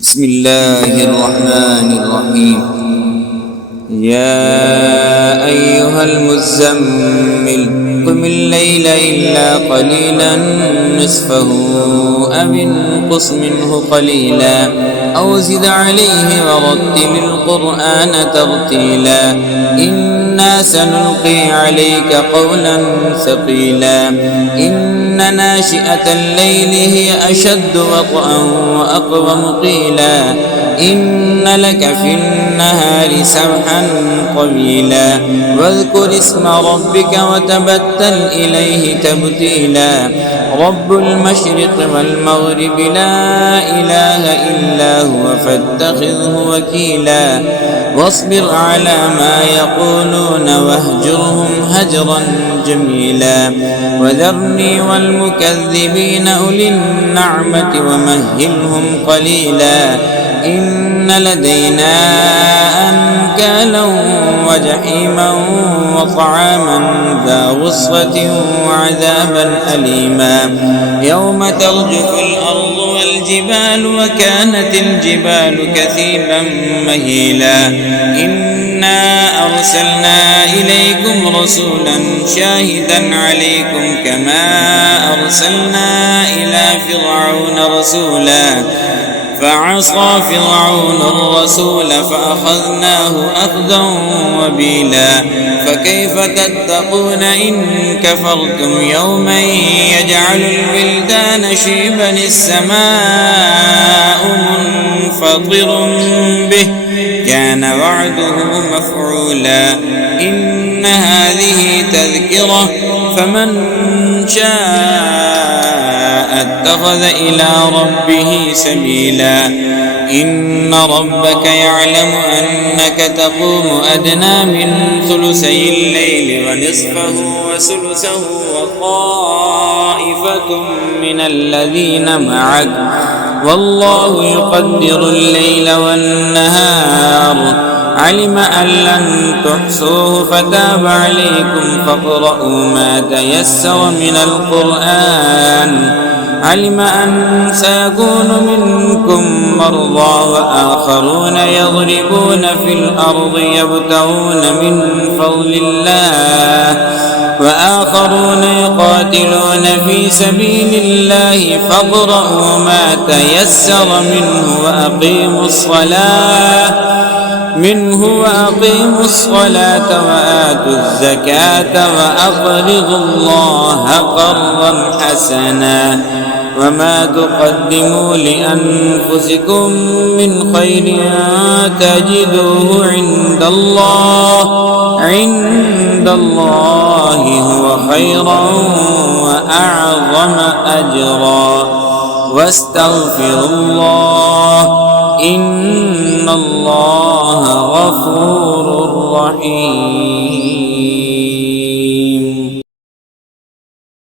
بسم الله الرحمن الرحيم. يا أيها المزمل قم الليل إلا قليلا نصفه أو انقص منه قليلا أو زد عليه ورتل القرآن ترتيلا إنا سنلقي عليك قولا ثقيلا إن ناشئة الليل هي أشد وطئا وأقوم قيلا إن لك في النهار سبحا طويلا واذكر اسم ربك وتبتل إليه تبتيلا رب المشرق والمغرب لا إله إلا هو فاتخذه وكيلا واصبر على ما يقولون واهجرهم هجرا جميلا وذرني والمكذبين أولي النعمة ومهلهم قليلا إن لدينا أنكالا وجحيما وطعاما ذا غصة وعذابا أليما يوم ترجف الأرض والجبال وكانت الجبال كثيبا مهيلا إنا أرسلنا إليكم رسولا شاهدا عليكم كما أرسلنا إلى فرعون رسولا فعصى فرعون الرسول فأخذناه أخذا وبيلا فكيف تتقون إن كفرتم يوما يجعل الولدان شيبا السماء منفطر به كان وعده مفعولا إن هذه تذكرة فمن شاء اتخذ إلى ربه سبيلا إن ربك يعلم أنك تقوم أدنى من ثلثي الليل ونصفه وثلثه وطائفة من الذين معك والله يقدر الليل والنهار علم أن لن تحصوه فتاب عليكم فاقرؤوا ما تيسر من القرآن علم أن سيكون منكم مرضى وآخرون يضربون في الأرض يبتغون من فضل الله وآخرون يقاتلون في سبيل الله فاقرؤوا ما تيسر منه وأقيموا الصلاة وآتوا الزكاة وأقرضوا الله قرضا حسنا وما تقدموا لأنفسكم من خير تجدوه عند الله هو خيرا وأعظم أجرا واستغفروا الله إن الله غفور رحيم.